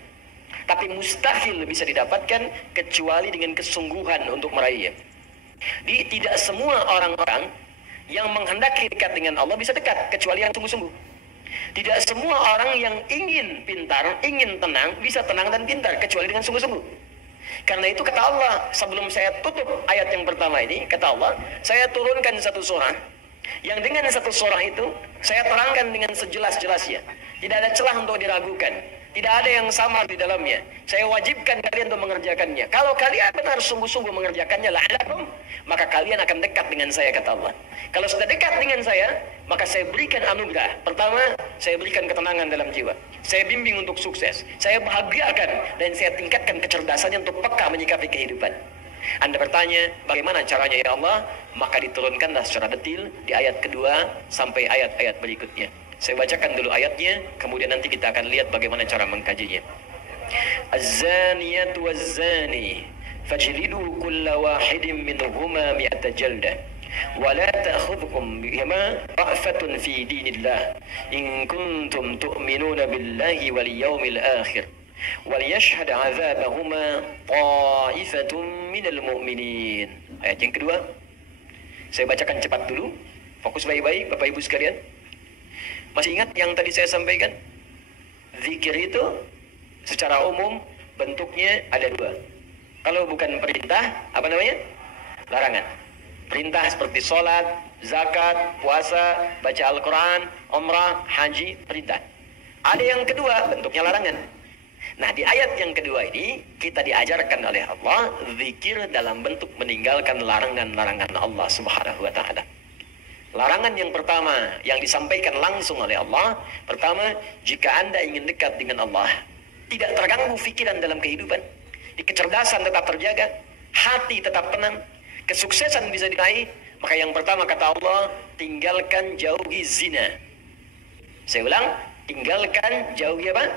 tapi mustahil bisa didapatkan kecuali dengan kesungguhan untuk meraihnya. Jadi tidak semua orang-orang yang menghendaki dekat dengan Allah bisa dekat, kecuali yang sungguh-sungguh. Tidak semua orang yang ingin pintar, ingin tenang, bisa tenang dan pintar, kecuali dengan sungguh-sungguh. Karena itu kata Allah, sebelum saya tutup ayat yang pertama ini, kata Allah, saya turunkan satu surah, yang dengan satu surah itu, saya terangkan dengan sejelas-jelasnya. Tidak ada celah untuk diragukan. Tidak ada yang sama di dalamnya. Saya wajibkan kalian untuk mengerjakannya. Kalau kalian benar sungguh-sungguh mengerjakannya, la'alakum, maka kalian akan dekat dengan saya, kata Allah. Kalau sudah dekat dengan saya, maka saya berikan anugerah. Pertama, saya berikan ketenangan dalam jiwa. Saya bimbing untuk sukses. Saya bahagiakan dan saya tingkatkan kecerdasannya untuk peka menyikapi kehidupan. Anda bertanya, bagaimana caranya ya Allah? Maka diturunkanlah secara detil di ayat kedua sampai ayat-ayat berikutnya. Saya bacakan dulu ayatnya, kemudian nanti kita akan lihat bagaimana cara mengkajinya. Az-zaniyatu waz-zani fajlidu kulla wahidin minhuma mi'ata jaldah wa la ta'khudhukum bihima ra'fatun fi dinillah in kuntum tu'minuna billahi wal yawmil akhir wal yashhad 'adzabahuma ta'ifatun minal mu'minin. Ayat yang kedua saya bacakan cepat dulu, fokus baik-baik Bapak Ibu sekalian. Masih ingat yang tadi saya sampaikan? Zikir itu secara umum bentuknya ada dua. Kalau bukan perintah, apa namanya? Larangan. Perintah seperti sholat, zakat, puasa, baca Al-Quran, umrah, haji, perintah. Ada yang kedua, bentuknya larangan. Nah di ayat yang kedua ini, kita diajarkan oleh Allah, zikir dalam bentuk meninggalkan larangan-larangan Allah subhanahu wa ta'ala. Larangan yang pertama yang disampaikan langsung oleh Allah, pertama, jika Anda ingin dekat dengan Allah, tidak terganggu pikiran dalam kehidupan, di kecerdasan tetap terjaga, hati tetap tenang, kesuksesan bisa diraih, maka yang pertama kata Allah, tinggalkan jauhi zina. Saya ulang, tinggalkan jauhi apa?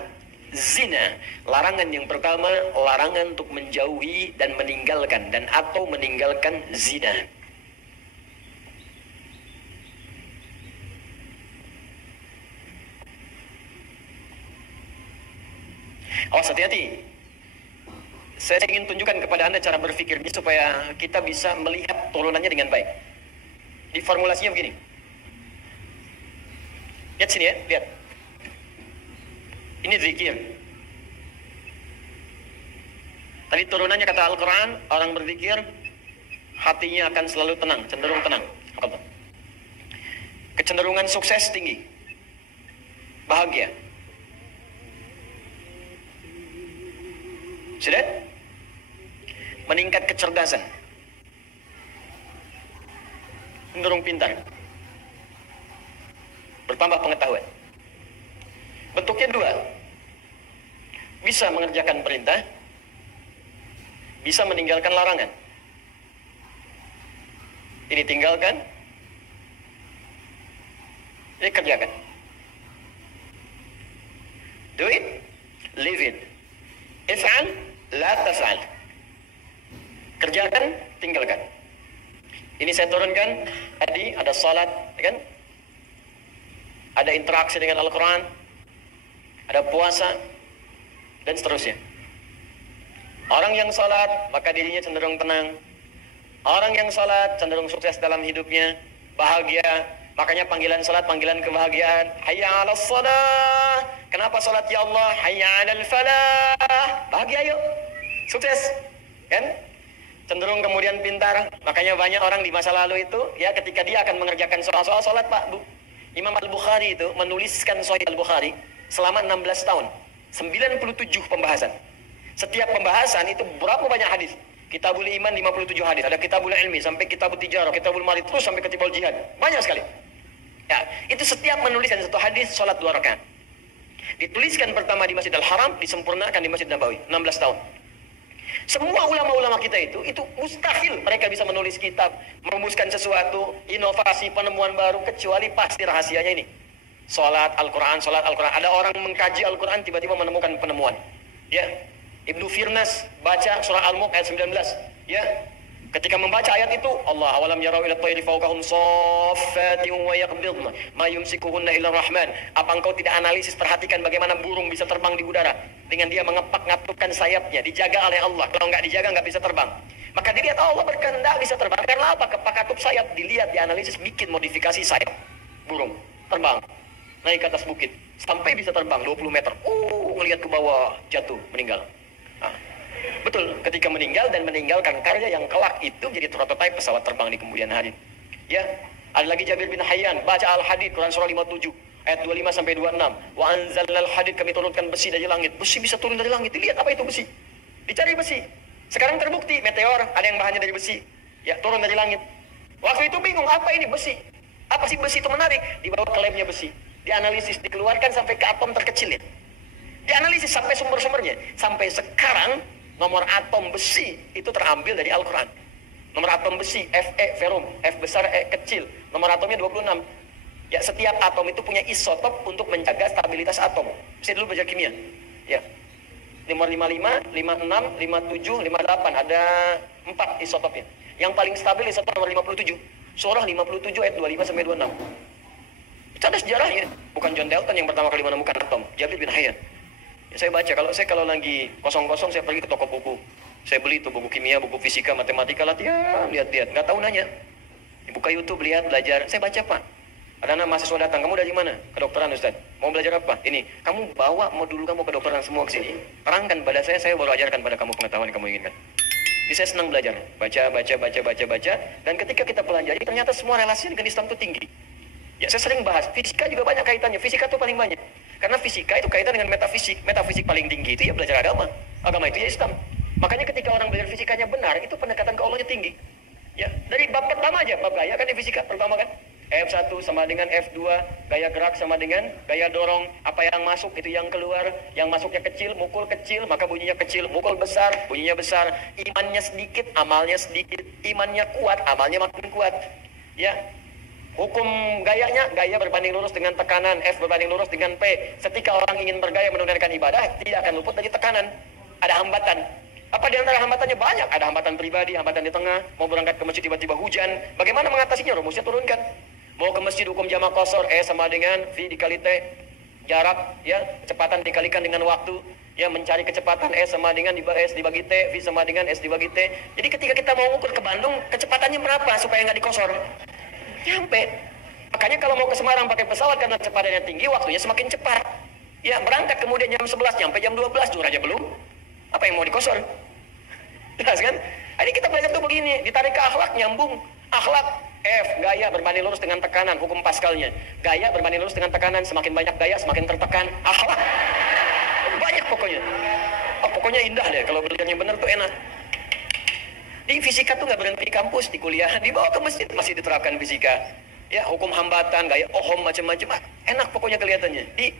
Zina. Larangan yang pertama, larangan untuk menjauhi dan meninggalkan dan atau meninggalkan zina. Awas hati-hati. Saya ingin tunjukkan kepada Anda cara berpikir ini supaya kita bisa melihat turunannya dengan baik. Di formulasinya begini. Lihat sini ya, lihat. Ini zikir. Tadi turunannya kata Al-Quran, orang berzikir hatinya akan selalu tenang, cenderung tenang. kecenderungan sukses tinggi, bahagia. Sudah? Meningkat kecerdasan, cenderung pintar, bertambah pengetahuan. Bentuknya dua, bisa mengerjakan perintah, bisa meninggalkan larangan. Ini tinggalkan, ini kerjakan. Do it, leave it. If'al, la taf'al. Kerjakan, tinggalkan. Ini saya turunkan tadi, ada salat, kan? Ada interaksi dengan Al-Quran, ada puasa, dan seterusnya. Orang yang salat, maka dirinya cenderung tenang. Orang yang salat cenderung sukses dalam hidupnya, bahagia. Makanya panggilan salat, panggilan kebahagiaan. Hayya 'alas shalah. Kenapa salat ya Allah? Hayya 'alal falah. Bahagia yuk. Sukses. Kan? Cenderung kemudian pintar. Makanya banyak orang di masa lalu itu, ya ketika dia akan mengerjakan soal-soal salat, Pak, Bu. Imam Al-Bukhari itu menuliskan Sahih Al-Bukhari selama 16 tahun. 97 pembahasan. Setiap pembahasan itu berapa banyak hadis? Kitabul Iman 57 hadis, ada Kitabul Ilmi sampai Kitabul Tijarah, Kitabul Mari, terus sampai Kitabul Jihad. Banyak sekali. Ya, itu setiap menuliskan satu hadis salat 2 rakaat. Dituliskan pertama di Masjid Al-Haram, disempurnakan di Masjid Nabawi, 16 tahun. Semua ulama-ulama kita itu mustahil mereka bisa menulis kitab, merumuskan sesuatu, inovasi, penemuan baru, kecuali pasti rahasianya ini. Salat Al-Quran, salat Al-Quran. Ada orang mengkaji Al-Quran, tiba-tiba menemukan penemuan. Ya, Ibnu Firnas baca surah Al-Mulk ayat 19. Ya, ketika membaca ayat itu, Allah awalam yarau ila tayri fawqahum saffatin wa yaqbidna ma yumsikuhunna illa rahman. Apa engkau tidak analisis, perhatikan bagaimana burung bisa terbang di udara dengan dia mengepak-ngapukkan sayapnya, dijaga oleh Allah. Kalau nggak dijaga nggak bisa terbang. Maka dilihat Allah berkehendak bisa terbang. Karena apa? Kepak-katup sayap dilihat, dianalisis, bikin modifikasi sayap burung terbang naik ke atas bukit sampai bisa terbang 20 meter. Ngelihat ke bawah, jatuh, meninggal. Nah, betul, ketika meninggal dan meninggalkan karya yang kelak itu jadi prototipe pesawat terbang di kemudian hari. Ya, ada lagi Jabir bin Hayyan baca Al-Hadid, Quran surah 57 ayat 25 sampai 26. Wa anzalnal hadid, kami turunkan besi dari langit. Besi bisa turun dari langit. Dilihat apa itu besi. Dicari besi. Sekarang terbukti meteor ada yang bahannya dari besi. Ya, turun dari langit. Waktu itu bingung, apa ini besi? Apa sih besi itu menarik? Dibawa ke labnya besi. Dianalisis, dikeluarkan sampai ke atom terkecil ya. Dianalisis sampai sumber-sumbernya. Sampai sekarang nomor atom besi itu terambil dari Al-Quran. Nomor atom besi Fe, ferum, F besar, E kecil. Nomor atomnya 26. Ya, setiap atom itu punya isotop untuk menjaga stabilitas atom. Saya dulu belajar kimia. Ya. Nomor 55, 56, 57, 58. Ada 4 isotopnya. Yang paling stabil isotop nomor 57. Surah 57 ayat 25 sampai 26. Itu ada sejarahnya. Bukan John Dalton yang pertama kali menemukan atom. Jabir bin Hayyan. Ya, saya baca. Kalau lagi kosong-kosong, saya pergi ke toko buku. Saya beli itu buku kimia, buku fisika, matematika, latihan, lihat-lihat. Nggak tahu nanya. Buka YouTube, lihat, belajar. Saya baca, Pak. Ada anak mahasiswa datang. Kamu dari mana? Kedokteran, Ustaz. Mau belajar apa? Ini. Kamu bawa modul kamu kedokteran semua ke sini. Terangkan pada saya baru ajarkan pada kamu pengetahuan yang kamu inginkan. Jadi saya senang belajar. Baca. Dan ketika kita pelajari, ternyata semua relasi dengan Islam itu tinggi. Ya, saya sering bahas, fisika juga banyak kaitannya. Fisika itu paling banyak. Karena fisika itu kaitan dengan metafisik. Metafisik paling tinggi itu ya belajar agama. Agama itu ya Islam. Makanya ketika orang belajar fisikanya benar, itu pendekatan ke Allahnya tinggi. Ya, dari bab pertama aja, bab gaya kan di fisika pertama kan. F1 sama dengan F2, gaya gerak sama dengan gaya dorong. Apa yang masuk itu yang keluar. Yang masuknya kecil, mukul kecil, maka bunyinya kecil. Mukul besar, bunyinya besar. Imannya sedikit, amalnya sedikit. Imannya kuat, amalnya makin kuat. Ya. Hukum gayanya, gaya berbanding lurus dengan tekanan, F berbanding lurus dengan P. Ketika orang ingin bergaya menunaikan ibadah, tidak akan luput dari tekanan. Ada hambatan. Apa di antara hambatannya? Banyak. Ada hambatan pribadi, hambatan di tengah. Mau berangkat ke masjid tiba-tiba hujan. Bagaimana mengatasinya? Rumusnya turunkan. Mau ke masjid hukum jamak qashar, E sama dengan V dikali T. Jarak, ya, kecepatan dikalikan dengan waktu. Ya, mencari kecepatan, E sama dengan S dibagi T, V sama dengan S dibagi T. Jadi ketika kita mau ukur ke Bandung, kecepatannya berapa supaya nggak dikosor? Nyampe. Makanya kalau mau ke Semarang pakai pesawat karena kecepatannya tinggi, waktunya semakin cepat. Ya, berangkat kemudian jam 11, nyampe jam 12, jujur aja belum. Apa yang mau dikosor? Jelas kan? Ini kita belajar tuh begini, ditarik ke akhlak, nyambung. Akhlak, F, gaya berbanding lurus dengan tekanan, hukum Pascalnya. Gaya berbanding lurus dengan tekanan, semakin banyak gaya semakin tertekan. Alah, banyak pokoknya. Oh, pokoknya indah deh, kalau belajarnya benar tuh enak. Di fisika tuh nggak berhenti di kampus, di kuliah, dibawa ke masjid masih diterapkan fisika. Ya, hukum hambatan, gaya Ohm, macam-macam. Enak pokoknya kelihatannya. Di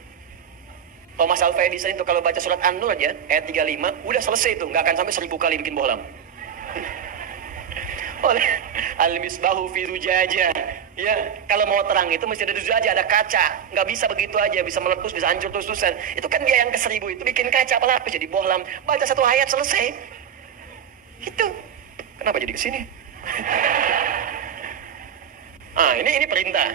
Thomas Alva Edison itu kalau baca surat An-Nur aja, ayat 35, udah selesai itu, nggak akan sampai 1000 kali bikin bohlam. Oleh al-misbahu fi zujajah. Ya, kalau mau terang itu mesti ada zujajah, ada kaca. Nggak bisa begitu aja, bisa meletus, bisa hancur terus-terusan. Itu kan dia yang ke-1000 itu bikin kaca pelapis jadi bohlam. Baca satu ayat selesai. Itu. Kenapa jadi ke sini? Ah, ini perintah.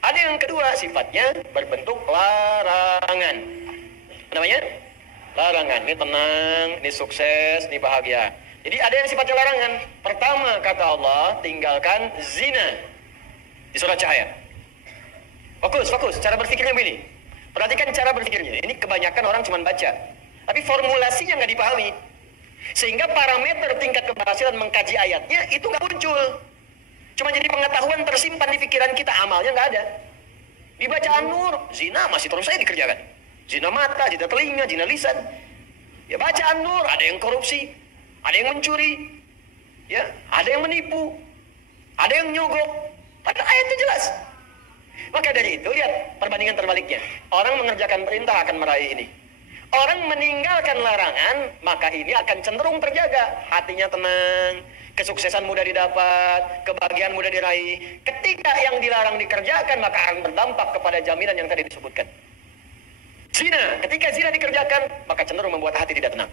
Ada yang kedua, sifatnya berbentuk larangan. Apa namanya? Larangan. Ini tenang, ini sukses, ini bahagia. Jadi ada yang sifatnya larangan. Pertama kata Allah, tinggalkan zina. Di surat Cahaya. Fokus. Cara berpikirnya begini. Perhatikan cara berpikirnya. Ini kebanyakan orang cuma baca. Tapi formulasinya nggak dipahami. Sehingga parameter tingkat keberhasilan mengkaji ayatnya itu nggak muncul. Cuma jadi pengetahuan tersimpan di pikiran kita, amalnya nggak ada. Di bacaan Nur, zina masih terus saja dikerjakan. Zina mata, zina telinga, zina lisan. Ya bacaan Nur, ada yang korupsi, ada yang mencuri, ya, ada yang menipu, ada yang nyogok. Padahal ayatnya jelas. Maka dari itu lihat perbandingan terbaliknya. Orang mengerjakan perintah akan meraih ini. Orang meninggalkan larangan, maka ini akan cenderung terjaga. Hatinya tenang, kesuksesan mudah didapat, kebahagiaan mudah diraih. Ketika yang dilarang dikerjakan, maka akan berdampak kepada jaminan yang tadi disebutkan. Zina, ketika zina dikerjakan, maka cenderung membuat hati tidak tenang.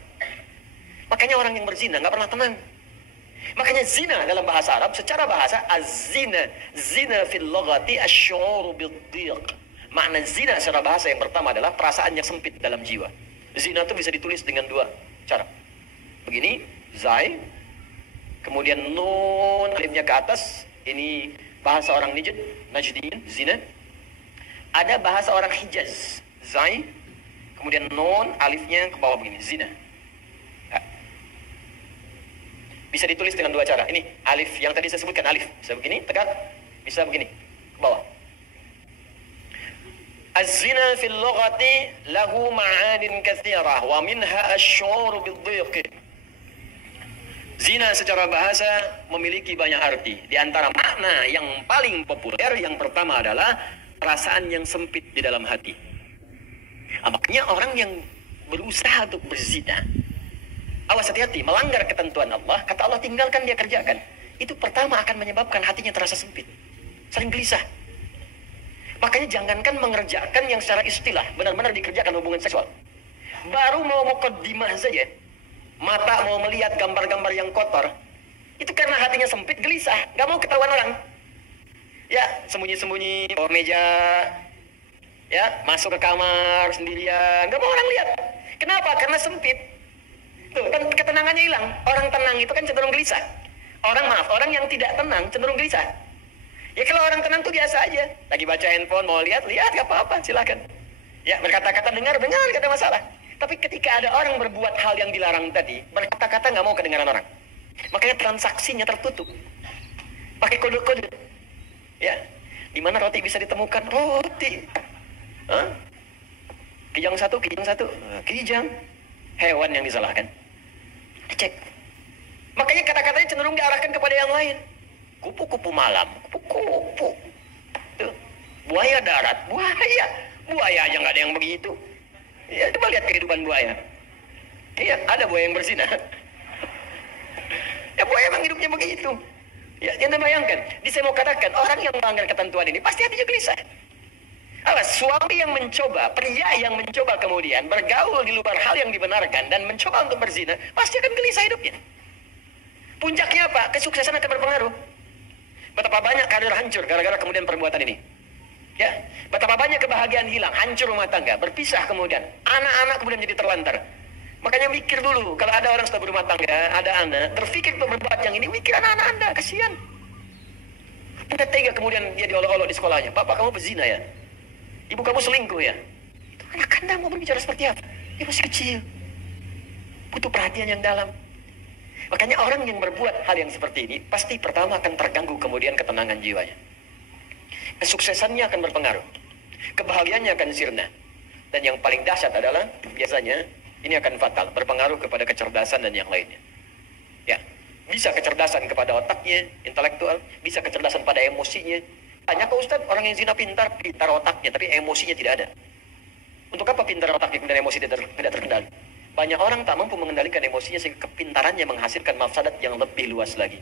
Makanya orang yang berzina nggak pernah tenang. Makanya zina dalam bahasa Arab, secara bahasa az-zina, zina fil lughati asy-syu'ur bid-dhiq. Makna zina secara bahasa yang pertama adalah perasaan yang sempit dalam jiwa. Zina itu bisa ditulis dengan dua cara. Begini, zai, kemudian nun, alifnya ke atas. Ini bahasa orang Najdiyin, zina. Ada bahasa orang Hijaz, zai, kemudian nun, alifnya ke bawah begini, zina. Bisa ditulis dengan dua cara. Ini alif yang tadi saya sebutkan, alif. Bisa begini, tegak. Bisa begini, ke bawah. Az-zina fil lughati lahu ma'anin katsirah wa minha asy-syu'ur bid-dhiq. Zina secara bahasa memiliki banyak arti. Di antara makna yang paling populer, yang pertama adalah perasaan yang sempit di dalam hati. Makanya orang yang berusaha untuk berzina, awas hati-hati, melanggar ketentuan Allah, kata Allah tinggalkan dia kerjakan. Itu pertama akan menyebabkan hatinya terasa sempit, sering gelisah. Makanya jangankan mengerjakan yang secara istilah, benar-benar dikerjakan hubungan seksual. Baru mau muqaddimah saja, mata mau melihat gambar-gambar yang kotor, itu karena hatinya sempit, gelisah, gak mau ketahuan orang. Ya, sembunyi-sembunyi, bawa meja, ya, masuk ke kamar sendirian, gak mau orang lihat. Kenapa? Karena sempit. Tuh, kan ketenangannya hilang. Orang tenang itu kan cenderung gelisah. Orang yang tidak tenang cenderung gelisah. Ya kalau orang tenang tuh biasa aja. Lagi baca handphone, mau lihat, gak apa-apa, silakan. Ya, berkata-kata dengar, gak ada masalah. Tapi ketika ada orang berbuat hal yang dilarang tadi, berkata-kata gak mau kedengaran orang. Makanya transaksinya tertutup. Pakai kode-kode. Ya, di mana roti bisa ditemukan? Roti. Hah? Kijang satu. Kijang. Hewan yang disalahkan. Cek. Makanya kata-katanya cenderung diarahkan kepada yang lain. Kupu-kupu malam, kupu-kupu. Tuh. Buaya darat, buaya. Buaya aja nggak ada yang begitu. Ya, coba lihat kehidupan buaya. Iya, ada buaya yang berzina. Ya, buaya emang hidupnya begitu. Ya, jangan bayangkan. Saya mau katakan, orang yang melanggar ketentuan ini pasti hatinya gelisah. Suami yang mencoba, pria yang mencoba kemudian bergaul di luar hal yang dibenarkan dan mencoba untuk berzina, pasti akan gelisah hidupnya. Puncaknya apa? Kesuksesan akan berpengaruh. Betapa banyak karir hancur gara-gara kemudian perbuatan ini. Ya, betapa banyak kebahagiaan hilang, hancur rumah tangga, berpisah kemudian, anak-anak kemudian jadi terlantar. Makanya mikir dulu, kalau ada orang sudah berumah tangga, ada anak, terfikir untuk berbuat yang ini, mikir anak-anak Anda, kasihan. Anda tega kemudian dia diolok-olok di sekolahnya, Papa kamu berzina ya? Ibu kamu selingkuh ya? Itu anak Anda mau berbicara seperti apa? Dia masih kecil, butuh perhatian yang dalam. Makanya orang yang berbuat hal yang seperti ini pasti pertama akan terganggu, kemudian ketenangan jiwanya. Kesuksesannya akan berpengaruh, kebahagiaannya akan sirna. Dan yang paling dahsyat adalah biasanya ini akan fatal, berpengaruh kepada kecerdasan dan yang lainnya. Ya, bisa kecerdasan kepada otaknya, intelektual, bisa kecerdasan pada emosinya. Tanya ke Ustadz, orang yang zina pintar otaknya, tapi emosinya tidak ada. Untuk apa pintar otaknya dan emosi tidak terkendali? Banyak orang tak mampu mengendalikan emosinya sehingga kepintarannya menghasilkan mafsadat yang lebih luas lagi.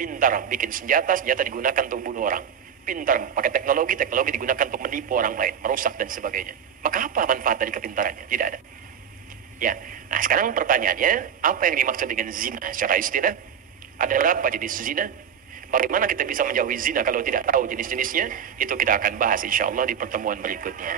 Pintar bikin senjata digunakan untuk bunuh orang. Pintar pakai teknologi digunakan untuk menipu orang lain, merusak dan sebagainya. Maka apa manfaat dari kepintarannya? Tidak ada. Ya, nah sekarang pertanyaannya, apa yang dimaksud dengan zina secara istilah? Ada berapa jenis zina? Bagaimana kita bisa menjauhi zina kalau tidak tahu jenis-jenisnya? Itu kita akan bahas insya Allah di pertemuan berikutnya.